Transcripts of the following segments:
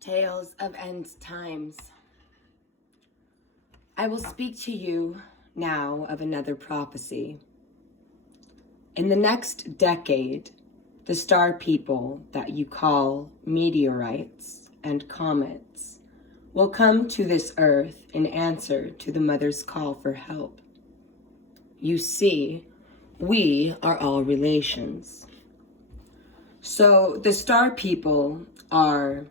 Tales of End Times. I will speak to you now of another prophecy. In the next decade, the star people that you call meteorites and comets will come to this earth in answer to the mother's call for help. You see, we are all relations. So the star people are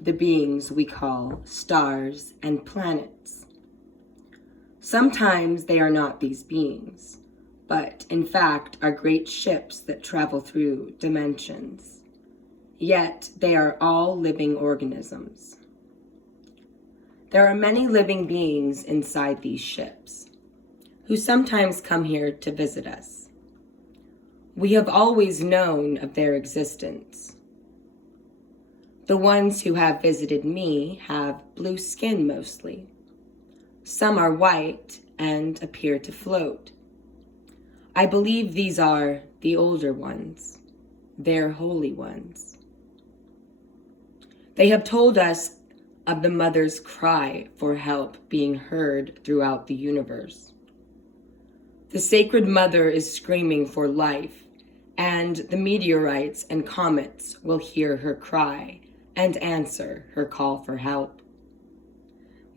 the beings we call stars and planets. Sometimes they are not these beings, but in fact are great ships that travel through dimensions. Yet they are all living organisms. There are many living beings inside these ships, who sometimes come here to visit us. We have always known of their existence. The ones who have visited me have blue skin mostly. Some are white and appear to float. I believe these are the older ones, their holy ones. They have told us of the mother's cry for help being heard throughout the universe. The sacred mother is screaming for life, and the meteorites and comets will hear her cry and answer her call for help.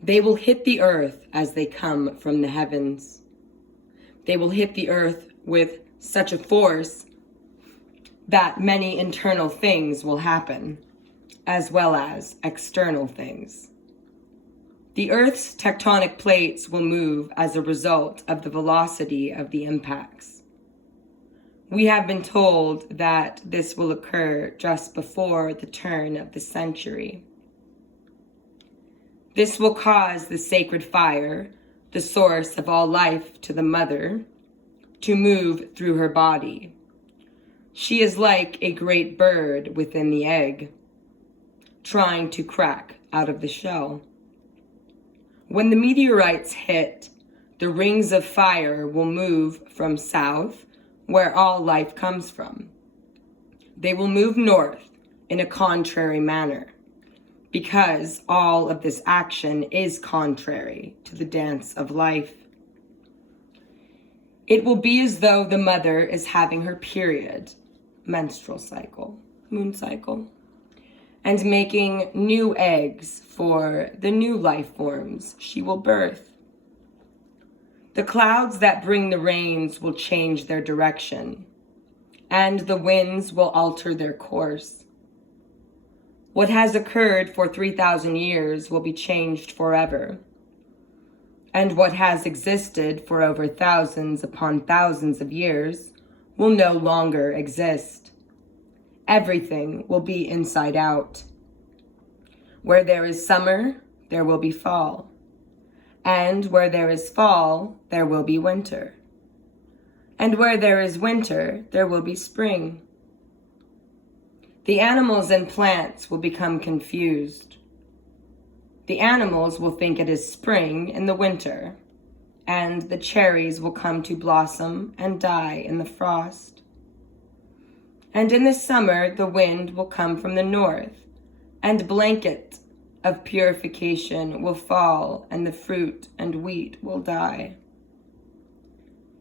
They will hit the earth as they come from the heavens. They will hit the earth with such a force that many internal things will happen, as well as external things. The earth's tectonic plates will move as a result of the velocity of the impacts. We have been told that this will occur just before the turn of the century. This will cause the sacred fire, the source of all life to the mother, to move through her body. She is like a great bird within the egg, trying to crack out of the shell. When the meteorites hit, the rings of fire will move from south, where all life comes from. They will move north in a contrary manner, because all of this action is contrary to the dance of life. It will be as though the mother is having her period, menstrual cycle, moon cycle, and making new eggs for the new life forms she will birth. The clouds that bring the rains will change their direction, and the winds will alter their course. What has occurred for 3,000 years will be changed forever, and what has existed for over thousands upon thousands of years will no longer exist. Everything will be inside out. Where there is summer, there will be fall. And where there is fall, there will be winter. And where there is winter, there will be spring. The animals and plants will become confused. The animals will think it is spring in the winter, and the cherries will come to blossom and die in the frost. And in the summer, the wind will come from the north, and blanket of purification will fall, and the fruit and wheat will die.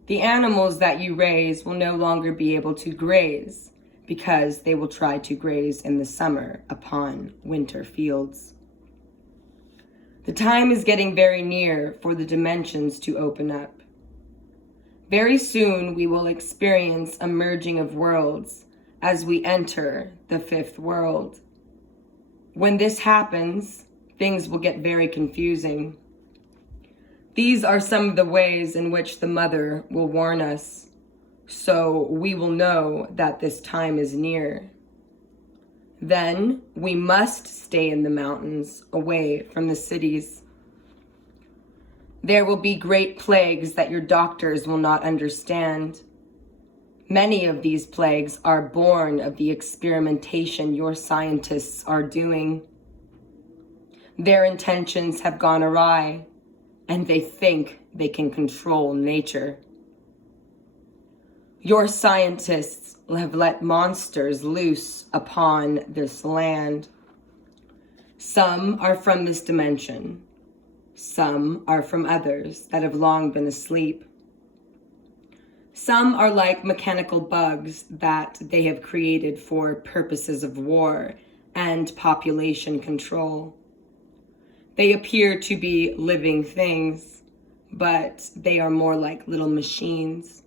The animals that you raise will no longer be able to graze, because they will try to graze in the summer upon winter fields. The time is getting very near for the dimensions to open up. Very soon we will experience a merging of worlds as we enter the fifth world. When this happens, things will get very confusing. These are some of the ways in which the mother will warn us, so we will know that this time is near. Then we must stay in the mountains, away from the cities. There will be great plagues that your doctors will not understand. Many of these plagues are born of the experimentation your scientists are doing. Their intentions have gone awry, and they think they can control nature. Your scientists have let monsters loose upon this land. Some are from this dimension. Some are from others that have long been asleep. Some are like mechanical bugs that they have created for purposes of war and population control. They appear to be living things, but they are more like little machines.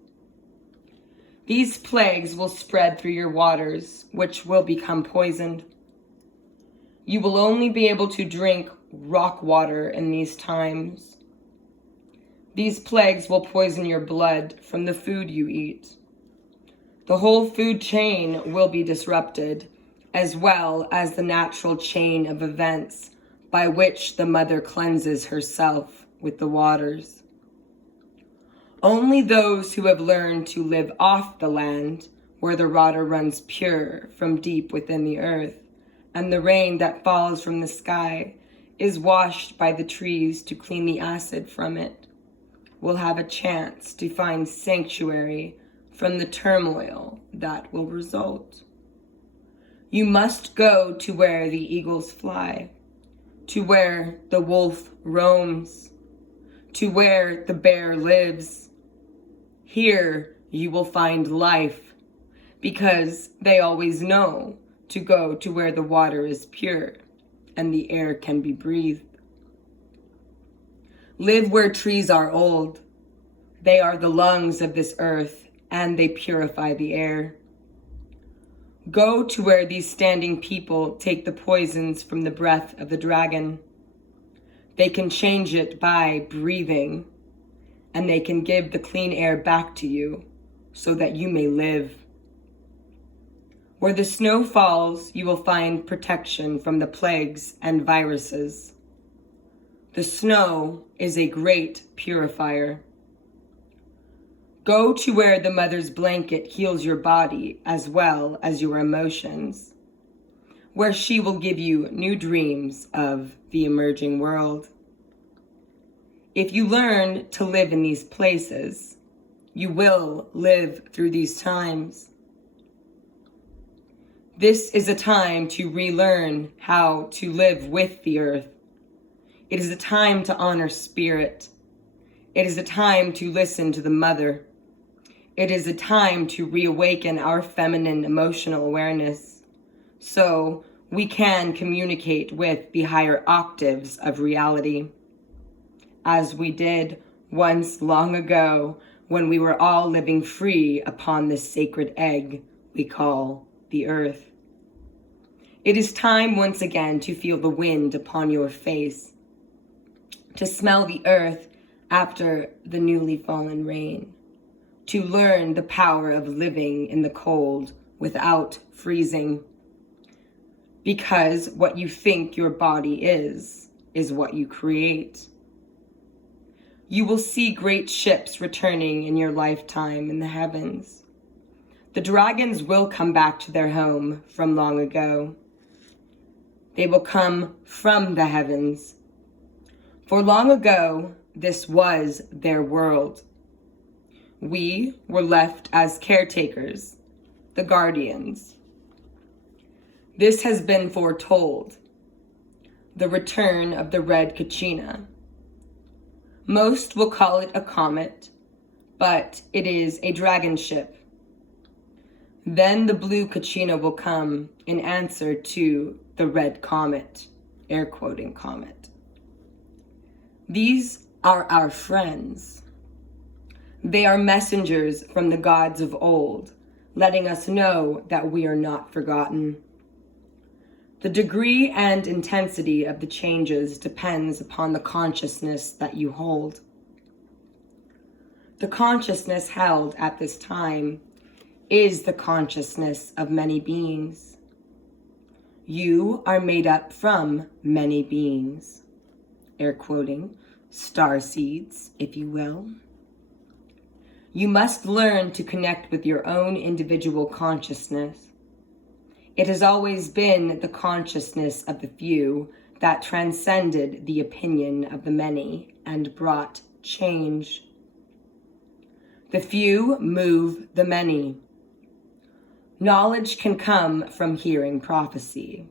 These plagues will spread through your waters, which will become poisoned. You will only be able to drink rock water in these times. These plagues will poison your blood from the food you eat. The whole food chain will be disrupted, as well as the natural chain of events by which the mother cleanses herself with the waters. Only those who have learned to live off the land, where the water runs pure from deep within the earth, and the rain that falls from the sky is washed by the trees to clean the acid from it, will have a chance to find sanctuary from the turmoil that will result. You must go to where the eagles fly, to where the wolf roams, to where the bear lives. Here you will find life, because they always know to go to where the water is pure and the air can be breathed. Live where trees are old. They are the lungs of this earth, and they purify the air. Go to where these standing people take the poisons from the breath of the dragon. They can change it by breathing, and they can give the clean air back to you so that you may live. Where the snow falls, you will find protection from the plagues and viruses. The snow is a great purifier. Go to where the mother's blanket heals your body as well as your emotions, where she will give you new dreams of the emerging world. If you learn to live in these places, you will live through these times. This is a time to relearn how to live with the earth. It is a time to honor spirit. It is a time to listen to the mother. It is a time to reawaken our feminine emotional awareness so we can communicate with the higher octaves of reality, as we did once long ago when we were all living free upon this sacred egg we call the earth. It is time once again to feel the wind upon your face, to smell the earth after the newly fallen rain, to learn the power of living in the cold without freezing. Because what you think your body is what you create. You will see great ships returning in your lifetime in the heavens. The dragons will come back to their home from long ago. They will come from the heavens. For long ago, this was their world. We were left as caretakers, the guardians. This has been foretold, the return of the red Kachina. Most will call it a comet, but it is a dragon ship. Then the blue Kachina will come in answer to the red comet, air quoting comet. These are our friends. They are messengers from the gods of old, letting us know that we are not forgotten. The degree and intensity of the changes depends upon the consciousness that you hold. The consciousness held at this time is the consciousness of many beings. You are made up from many beings, air quoting, star seeds, if you will. You must learn to connect with your own individual consciousness. It has always been the consciousness of the few that transcended the opinion of the many and brought change. The few move the many. Knowledge can come from hearing prophecy,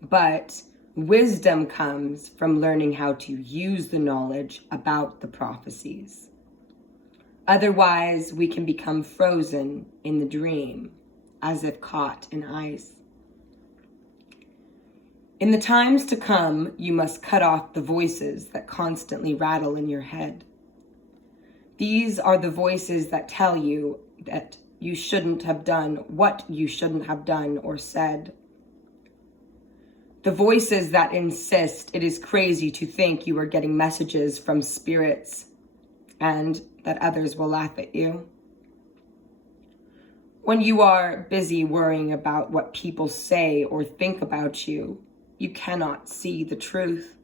but Wisdom comes from learning how to use the knowledge about the prophecies. Otherwise, we can become frozen in the dream, as if caught in ice. In the times to come, you must cut off the voices that constantly rattle in your head. These are the voices that tell you that you shouldn't have done what you shouldn't have done or said. The voices that insist it is crazy to think you are getting messages from spirits and that others will laugh at you. When you are busy worrying about what people say or think about you, you cannot see the truth.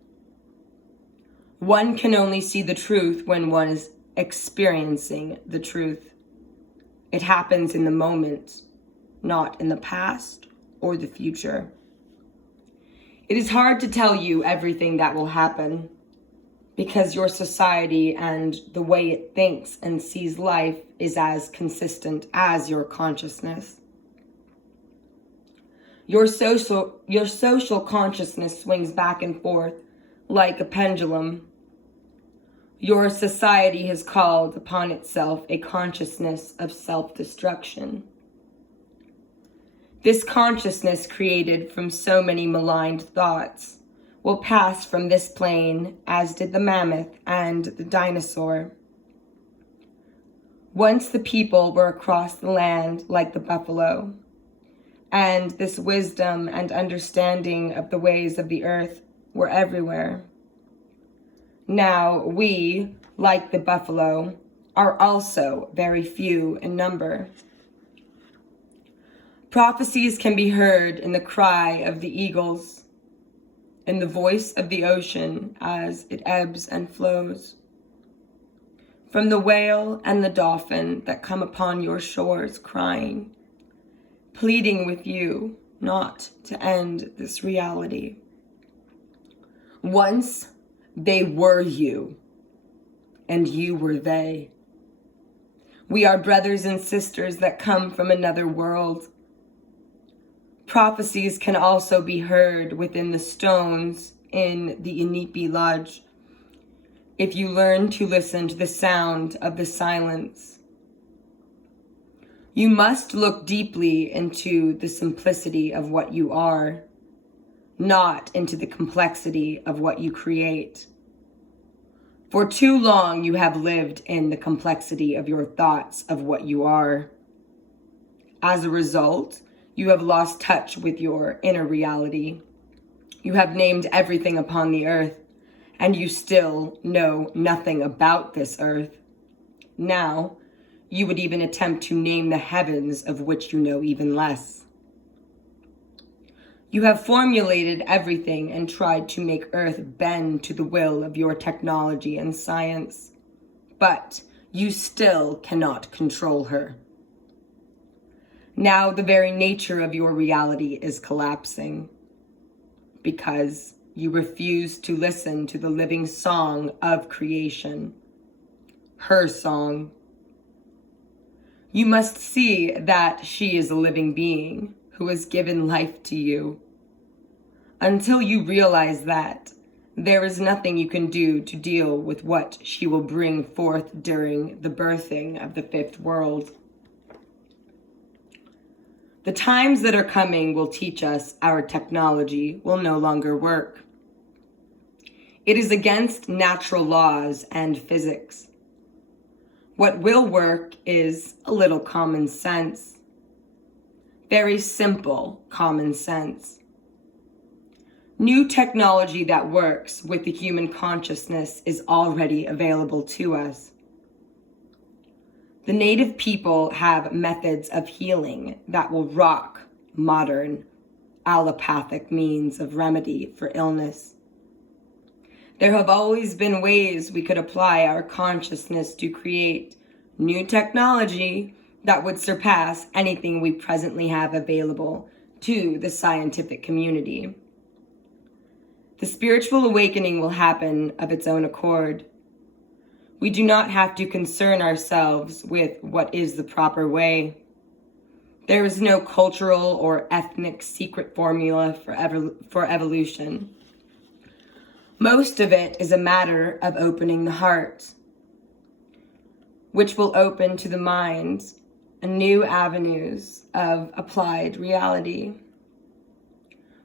One can only see the truth when one is experiencing the truth. It happens in the moment, not in the past or the future. It is hard to tell you everything that will happen because your society and the way it thinks and sees life is as consistent as your consciousness. Your social consciousness swings back and forth like a pendulum. Your society has called upon itself a consciousness of self-destruction. This consciousness, created from so many maligned thoughts, will pass from this plane as did the mammoth and the dinosaur. Once the people were across the land like the buffalo, and this wisdom and understanding of the ways of the earth were everywhere. Now we, like the buffalo, are also very few in number. Prophecies can be heard in the cry of the eagles, in the voice of the ocean as it ebbs and flows, from the whale and the dolphin that come upon your shores crying, pleading with you not to end this reality. Once they were you, and you were they. We are brothers and sisters that come from another world. Prophecies can also be heard within the stones in the Inipi Lodge, if you learn to listen to the sound of the silence. You must look deeply into the simplicity of what you are, not into the complexity of what you create. For too long, you have lived in the complexity of your thoughts of what you are. As a result, you have lost touch with your inner reality. You have named everything upon the earth, and you still know nothing about this earth. Now, you would even attempt to name the heavens, of which you know even less. You have formulated everything and tried to make Earth bend to the will of your technology and science, but you still cannot control her. Now the very nature of your reality is collapsing because you refuse to listen to the living song of creation, her song. You must see that she is a living being who has given life to you. Until you realize that, there is nothing you can do to deal with what she will bring forth during the birthing of the fifth world. The times that are coming will teach us our technology will no longer work. It is against natural laws and physics. What will work is a little common sense. Very simple common sense. New technology that works with the human consciousness is already available to us. The native people have methods of healing that will rock modern allopathic means of remedy for illness. There have always been ways we could apply our consciousness to create new technology that would surpass anything we presently have available to the scientific community. The spiritual awakening will happen of its own accord. We do not have to concern ourselves with what is the proper way. There is no cultural or ethnic secret formula for evolution. Most of it is a matter of opening the heart, which will open to the mind new avenues of applied reality.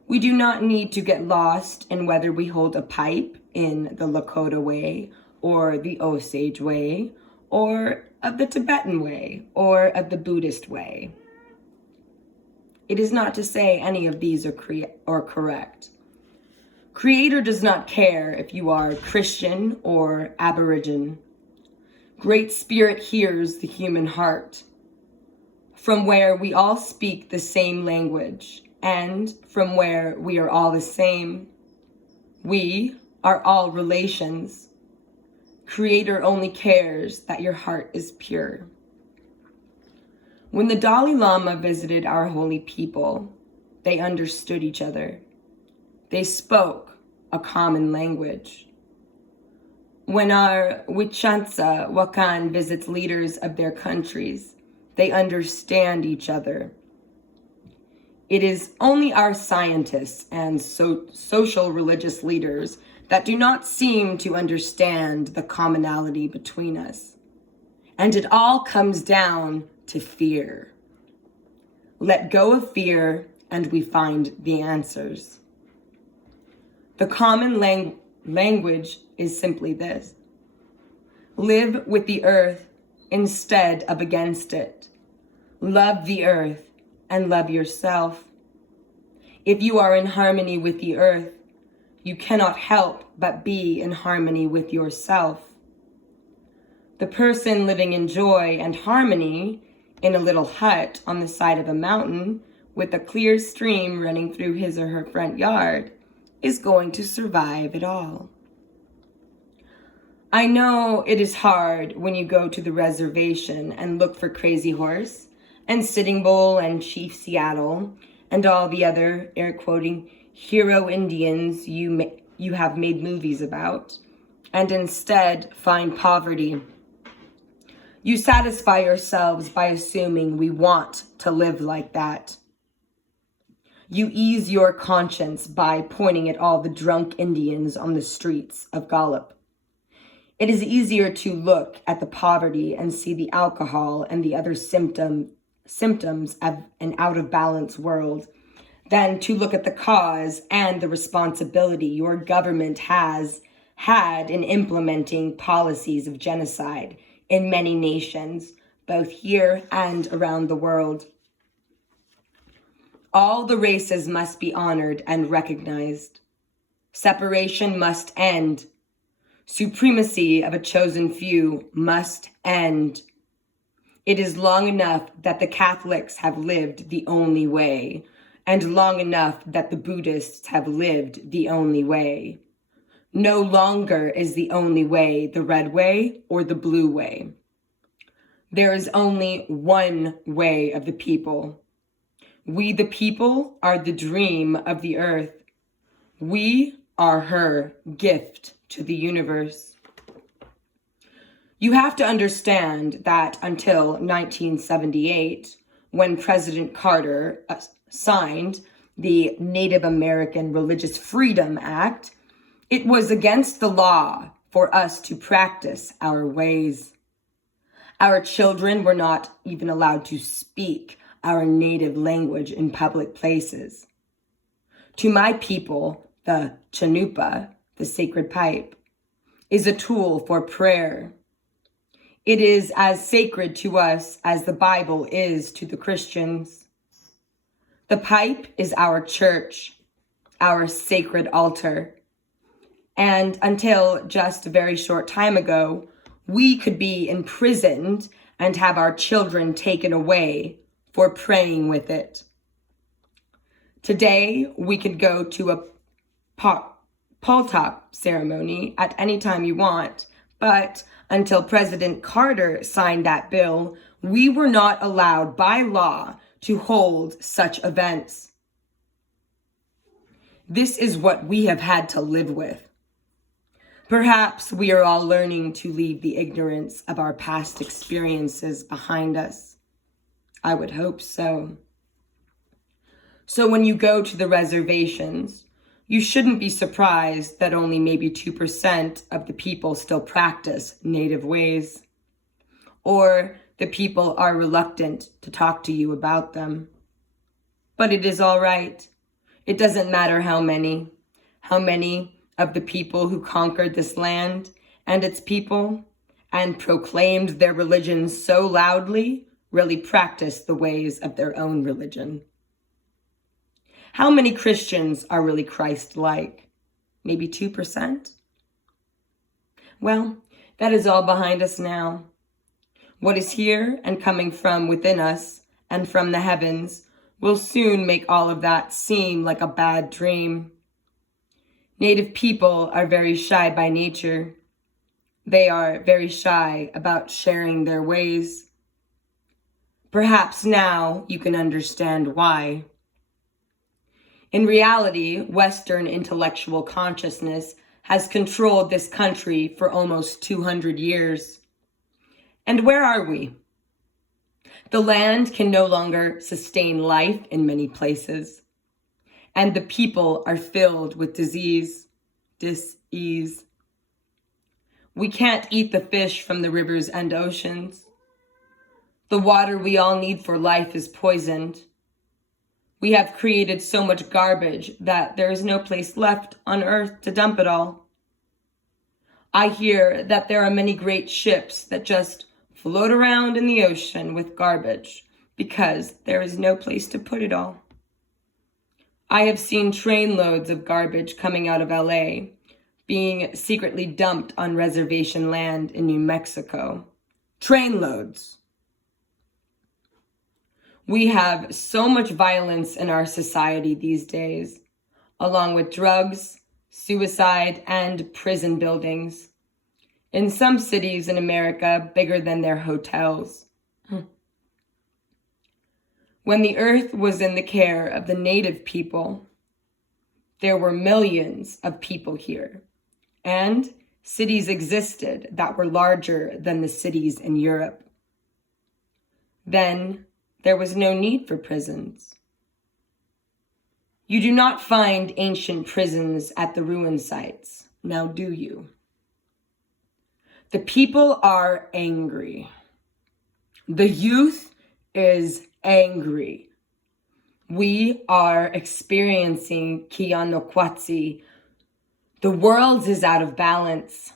We do not need to get lost in whether we hold a pipe in the Lakota way, or the Osage way, or of the Tibetan way, or of the Buddhist way. It is not to say any of these are correct. Creator does not care if you are Christian or Aboriginal. Great Spirit hears the human heart, from where we all speak the same language, and from where we are all the same. We are all relations. Creator only cares that your heart is pure. When the Dalai Lama visited our holy people, they understood each other. They spoke a common language. When our Wichansa Wakan visits leaders of their countries, they understand each other. It is only our scientists and social religious leaders that do not seem to understand the commonality between us. And it all comes down to fear. Let go of fear and we find the answers. The common language is simply this: live with the earth instead of against it. Love the earth and love yourself. If you are in harmony with the earth, you cannot help but be in harmony with yourself. The person living in joy and harmony in a little hut on the side of a mountain with a clear stream running through his or her front yard is going to survive it all. I know it is hard when you go to the reservation and look for Crazy Horse and Sitting Bull and Chief Seattle and all the other, air quoting, hero Indians you have made movies about, and instead find poverty. You satisfy yourselves by assuming we want to live like that. You ease your conscience by pointing at all the drunk Indians on the streets of Gallup. It is easier to look at the poverty and see the alcohol and the other symptoms of an out-of-balance world than to look at the cause and the responsibility your government has had in implementing policies of genocide in many nations, both here and around the world. All the races must be honored and recognized. Separation must end. Supremacy of a chosen few must end. It is long enough that the Catholics have lived the only way, and long enough that the Buddhists have lived the only way. No longer is the only way the red way or the blue way. There is only one way of the people. We, the people, are the dream of the earth. We are her gift to the universe. You have to understand that until 1978, when President Carter signed the Native American Religious Freedom Act, it was against the law for us to practice our ways. Our children were not even allowed to speak our native language in public places. To my people, the chanupa, the sacred pipe, is a tool for prayer. It is as sacred to us as the Bible is to the Christians. The pipe is our church, our sacred altar. And until just a very short time ago, we could be imprisoned and have our children taken away for praying with it. Today, we could go to a pole top ceremony at any time you want, but until President Carter signed that bill, we were not allowed by law to hold such events. This is what we have had to live with. Perhaps we are all learning to leave the ignorance of our past experiences behind us. I would hope so. So when you go to the reservations, you shouldn't be surprised that only maybe 2% of the people still practice native ways, or the people are reluctant to talk to you about them. But it is all right. It doesn't matter how many of the people who conquered this land and its people and proclaimed their religion so loudly really practice the ways of their own religion. How many Christians are really Christ-like? Maybe 2%? Well, that is all behind us now. What is here and coming from within us and from the heavens will soon make all of that seem like a bad dream. Native people are very shy by nature. They are very shy about sharing their ways. Perhaps now you can understand why. In reality, Western intellectual consciousness has controlled this country for almost 200 years. And where are we? The land can no longer sustain life in many places, and the people are filled with dis-ease. We can't eat the fish from the rivers and oceans. The water we all need for life is poisoned. We have created so much garbage that there is no place left on earth to dump it all. I hear that there are many great ships that just float around in the ocean with garbage because there is no place to put it all. I have seen trainloads of garbage coming out of LA being secretly dumped on reservation land in New Mexico. Trainloads. We have so much violence in our society these days, along with drugs, suicide, and prison buildings. In some cities in America, bigger than their hotels. When the earth was in the care of the native people, there were millions of people here, and cities existed that were larger than the cities in Europe. Then there was no need for prisons. You do not find ancient prisons at the ruin sites, now do you? The people are angry. The youth is angry. We are experiencing Kianokwatsi. The world is out of balance.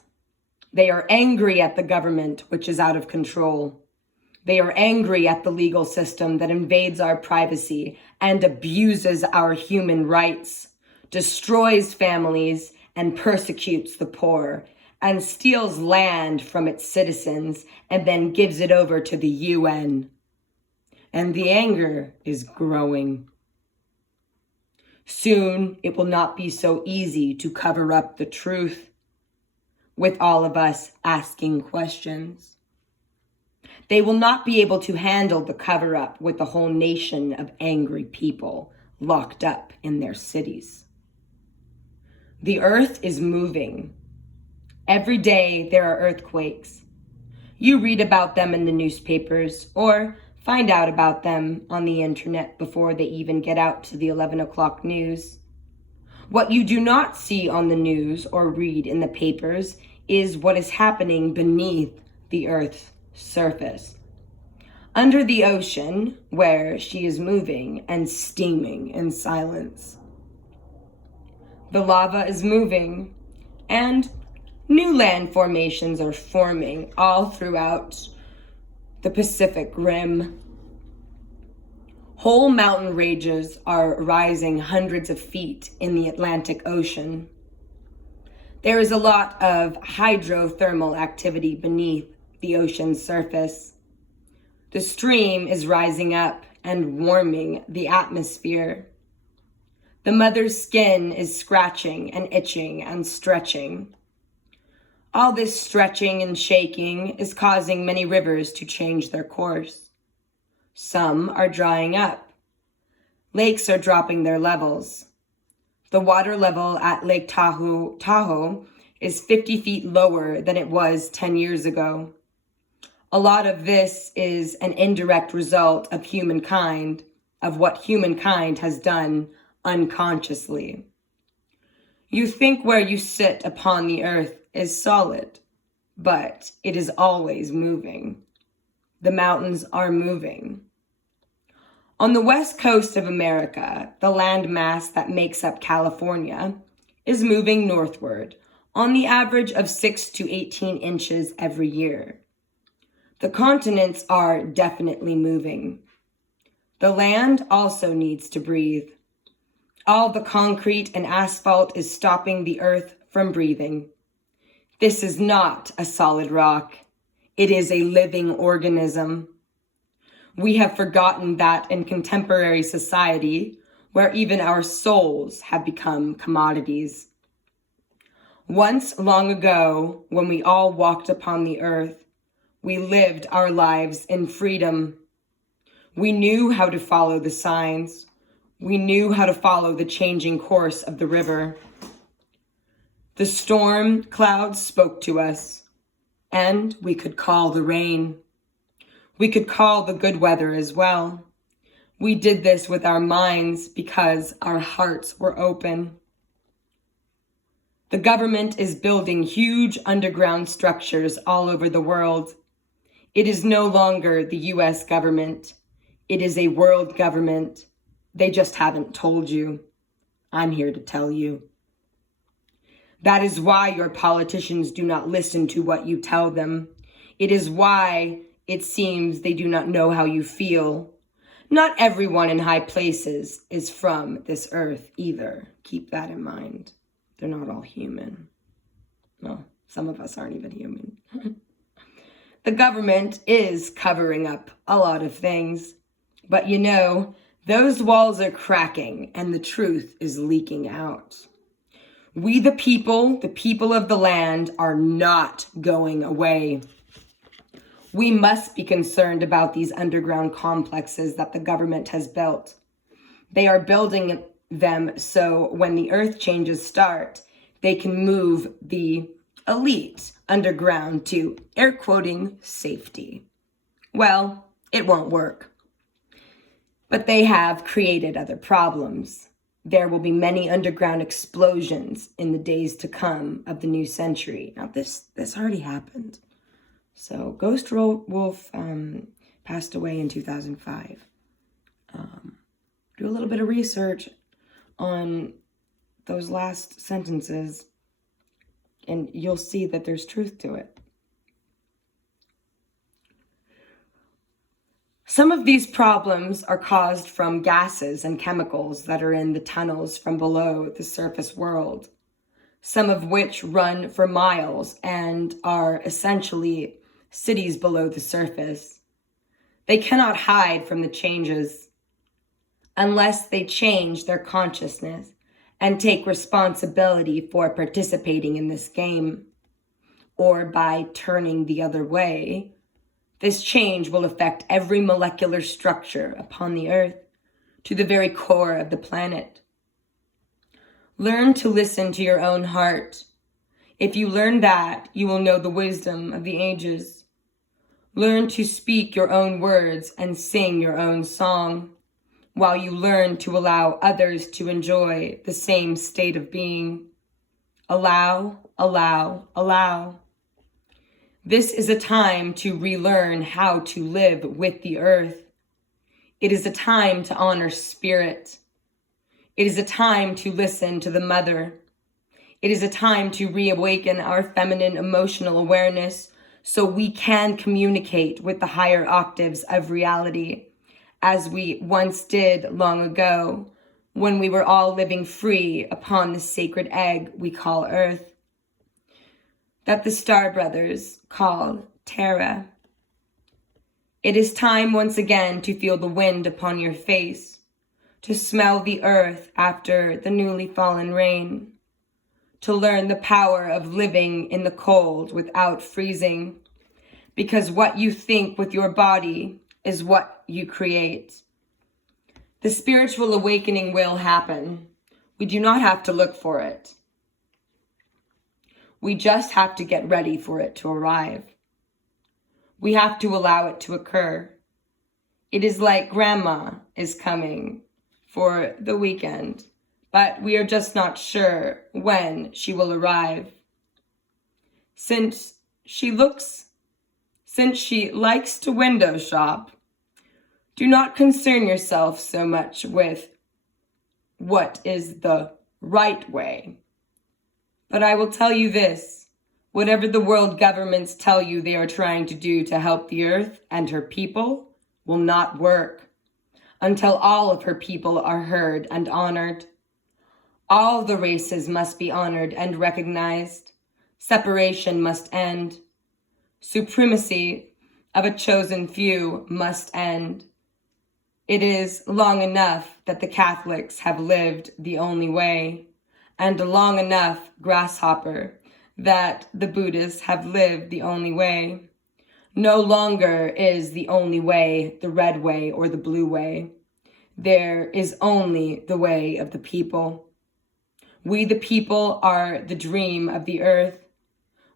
They are angry at the government, which is out of control. They are angry at the legal system that invades our privacy and abuses our human rights, destroys families and persecutes the poor, and steals land from its citizens and then gives it over to the UN. And the anger is growing. Soon it will not be so easy to cover up the truth, with all of us asking questions. They will not be able to handle the cover-up with the whole nation of angry people locked up in their cities. The earth is moving. Every day there are earthquakes. You read about them in the newspapers or find out about them on the internet before they even get out to the 11 o'clock news. What you do not see on the news or read in the papers is what is happening beneath the earth's surface. Under the ocean, where she is moving and steaming in silence. The lava is moving, and new land formations are forming all throughout the Pacific Rim. Whole mountain ranges are rising hundreds of feet in the Atlantic Ocean. There is a lot of hydrothermal activity beneath the ocean's surface. The stream is rising up and warming the atmosphere. The mother's skin is scratching and itching and stretching. All this stretching and shaking is causing many rivers to change their course. Some are drying up. Lakes are dropping their levels. The water level at Lake Tahoe is 50 feet lower than it was 10 years ago. A lot of this is an indirect result of humankind, of what humankind has done unconsciously. You think where you sit upon the earth is solid, but it is always moving. The mountains are moving. On the west coast of America, the landmass that makes up California is moving northward on the average of 6 to 18 inches every year. The continents are definitely moving. The land also needs to breathe. All the concrete and asphalt is stopping the earth from breathing. This is not a solid rock. It is a living organism. We have forgotten that in contemporary society, where even our souls have become commodities. Once long ago, when we all walked upon the earth, we lived our lives in freedom. We knew how to follow the signs. We knew how to follow the changing course of the river. The storm clouds spoke to us, and we could call the rain. We could call the good weather as well. We did this with our minds because our hearts were open. The government is building huge underground structures all over the world. It is no longer the US government. It is a world government. They just haven't told you. I'm here to tell you. That is why your politicians do not listen to what you tell them. It is why it seems they do not know how you feel. Not everyone in high places is from this earth either. Keep that in mind. They're not all human. Well, some of us aren't even human. The government is covering up a lot of things. But you know, those walls are cracking and the truth is leaking out. We, the people of the land, are not going away. We must be concerned about these underground complexes that the government has built. They are building them so when the earth changes start, they can move the elite underground to, air quoting, safety. Well, it won't work. But they have created other problems. There will be many underground explosions in the days to come of the new century. Now, this already happened. So, Ghost Wolf passed away in 2005. Do a little bit of research on those last sentences, and you'll see that there's truth to it. Some of these problems are caused from gases and chemicals that are in the tunnels from below the surface world, some of which run for miles and are essentially cities below the surface. They cannot hide from the changes unless they change their consciousness and take responsibility for participating in this game, or by turning the other way. This change will affect every molecular structure upon the earth to the very core of the planet. Learn to listen to your own heart. If you learn that, you will know the wisdom of the ages. Learn to speak your own words and sing your own song, while you learn to allow others to enjoy the same state of being. Allow, allow, allow. This is a time to relearn how to live with the earth. It is a time to honor spirit. It is a time to listen to the mother. It is a time to reawaken our feminine emotional awareness so we can communicate with the higher octaves of reality, as we once did long ago, when we were all living free upon the sacred egg we call Earth, that the Star Brothers call Terra. It is time once again to feel the wind upon your face, to smell the earth after the newly fallen rain, to learn the power of living in the cold without freezing, because what you think with your body is what you create. The spiritual awakening will happen. We do not have to look for it. We just have to get ready for it to arrive. We have to allow it to occur. It is like grandma is coming for the weekend but we are just not sure when she will arrive. Since she likes to window shop, do not concern yourself so much with what is the right way. But I will tell you this, whatever the world governments tell you they are trying to do to help the earth and her people will not work until all of her people are heard and honored. All the races must be honored and recognized. Separation must end. Supremacy of a chosen few must end. It is long enough that the Catholics have lived the only way, and long enough, grasshopper, that the Buddhists have lived the only way. No longer is the only way the red way or the blue way. There is only the way of the people. We the people are the dream of the earth.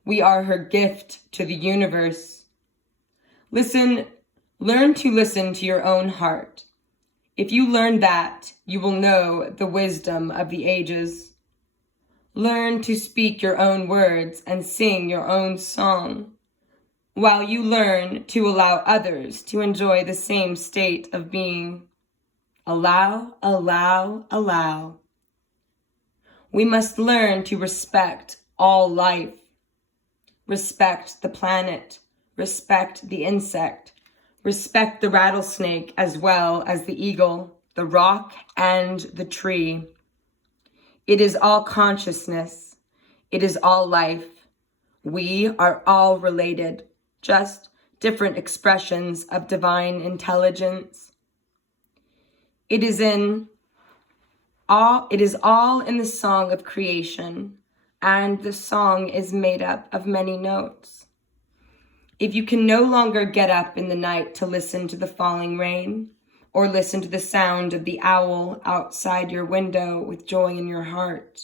We are her gift to the universe. Learn to listen to your own heart. If you learn that, you will know the wisdom of the ages. Learn to speak your own words and sing your own song, while you learn to allow others to enjoy the same state of being. Allow, allow, allow. We must learn to respect all life. Respect the planet, respect the insect, respect the rattlesnake as well as the eagle, the rock, and the tree. It is all consciousness. It is all life. We are all related, just different expressions of divine intelligence. It is all in the song of creation, and the song is made up of many notes. If you can no longer get up in the night to listen to the falling rain, or listen to the sound of the owl outside your window with joy in your heart,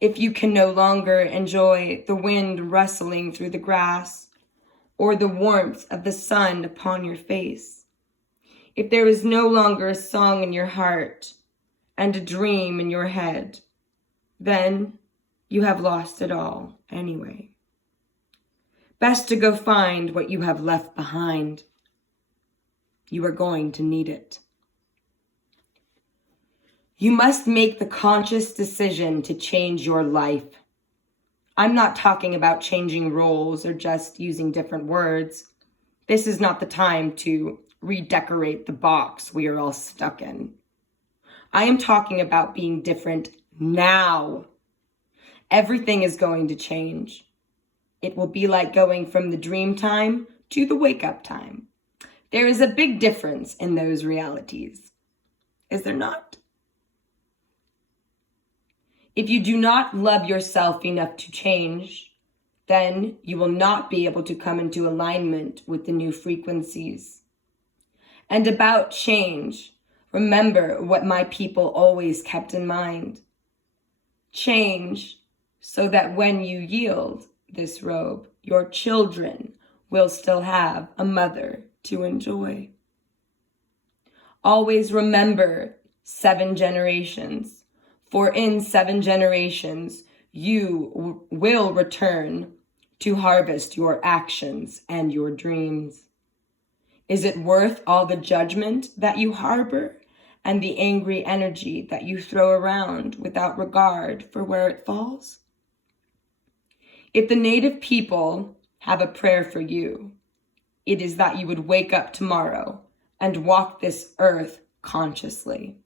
if you can no longer enjoy the wind rustling through the grass, or the warmth of the sun upon your face, if there is no longer a song in your heart and a dream in your head, then you have lost it all anyway. Best to go find what you have left behind. You are going to need it. You must make the conscious decision to change your life. I'm not talking about changing roles or just using different words. This is not the time to redecorate the box we are all stuck in. I am talking about being different now. Everything is going to change. It will be like going from the dream time to the wake-up time. There is a big difference in those realities, is there not? If you do not love yourself enough to change, then you will not be able to come into alignment with the new frequencies. And about change, remember what my people always kept in mind. Change so that when you yield this robe, your children will still have a mother to enjoy. Always remember 7 generations, for in 7 generations you will return to harvest your actions and your dreams. Is it worth all the judgment that you harbor and the angry energy that you throw around without regard for where it falls? If the native people have a prayer for you, it is that you would wake up tomorrow and walk this earth consciously.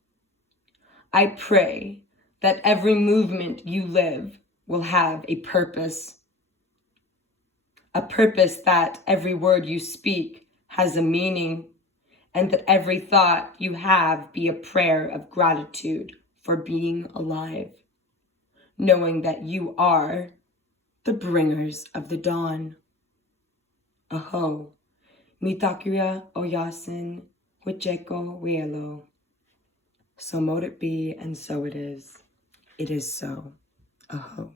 I pray that every movement you live will have a purpose that every word you speak has a meaning, and that every thought you have be a prayer of gratitude for being alive, knowing that you are the bringers of the dawn. Aho, mitakuya oyasin, hucheko wielo. So mote it be, and so it is. It is so. Aho.